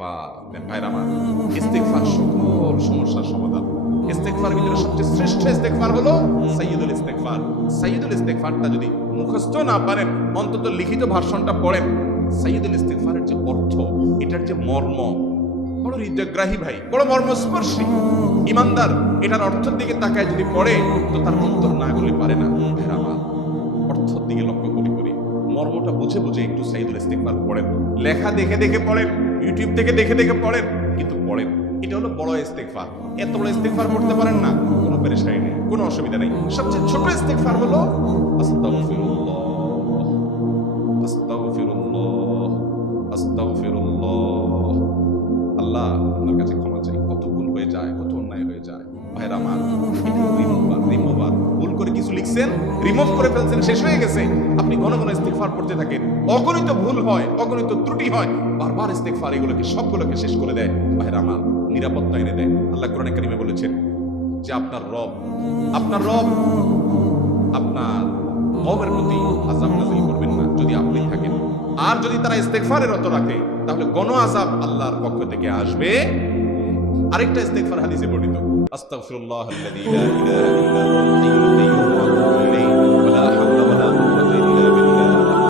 ভাইরা আমার, ইস্তেগফার সকল সমস্যার সমাধান। ইস্তেগফারের ভিতরে সবচেয়ে শ্রেষ্ঠ ইস্তেগফার হলো সাইয়্যিদুল ইস্তেগফার। সাইয়্যিদুল ইস্তেগফারটা যদি মুখস্থ না পারেন, অন্তত লিখিত ভার্সনটা পড়েন। সাইয়্যিদুল ইস্তেগফারের যে অর্থ, এটার যে মর্ম, বড় হৃদয়গ্রাহী ভাই, বড় মর্মস্পর্শী। ইমানদার এটার অর্থের দিকে তাকায় যদি পড়ে, তো তার অন্তর না গলে পারে না। ভাইরা আমার, অর্থের দিকে লক্ষ্য করি, মর্মটা বুঝে বুঝে একটু সাইয়্যিদুল ইস্তেগফার পড়েন। লেখা দেখে দেখে পড়েন, ইউটিউব থেকে দেখে দেখে পড়েন, কিন্তু পড়েন। এটা হলো বড় ইস্তেগফার। এত বড় ইস্তেগফার পড়তে পারেন না, কোনো পেরেশানি নেই, কোনো অসুবিধা নেই। সবচেয়ে ছোট ইস্তেগফার হলো আস্তাগফিরুল্লাহ, আস্তাগফিরুল্লাহ, আস্তাগফিরুল্লাহ। আল্লাহ, আপনার কাছে ক্ষমা চাই, কত ভুল হয়ে যায়, কত অন্যায় হয়ে যায়। ভাইরা আমার, এটা রিমুভার। ভুল করে কিছু লিখছেন, রিমুভ করে ফেলছেন, শেষ হয়ে গেছে। আপনি ঘন ঘন ইস্তেগফার পড়তে থাকেন। অগণিত ভুল হয়, অগণিত ত্রুটি হয়, বারবার ইস্তেগফার এগুলোকে সবগুলোকে শেষ করে দেয়। ভাইরা আমার, নিরাপত্তা এনে দেয়। আল্লাহ কোরআনে কারিমে বলেছেন যে আপনার রব আপনার কওমের প্রতি আযাব নাযিল করবেন না যদি আপনি থাকেন। আর যদি তারা ইস্তেগফারে রত রাখে, তাহলে গণ আযাব আল্লাহর পক্ষ থেকে আসবে। আরেকটা ইস্তেগফার হাদিসে বর্ণিত, আস্তাগফিরুল্লাহাল্লাযী লা ইলাহা ইল্লা হুয়াল হাইয়ুল কাইয়্যুম ওয়া আতুবু ইলাইহি ওয়া লা হাওলা ওয়া লা কুওয়াতা ইল্লা বিল্লাহ।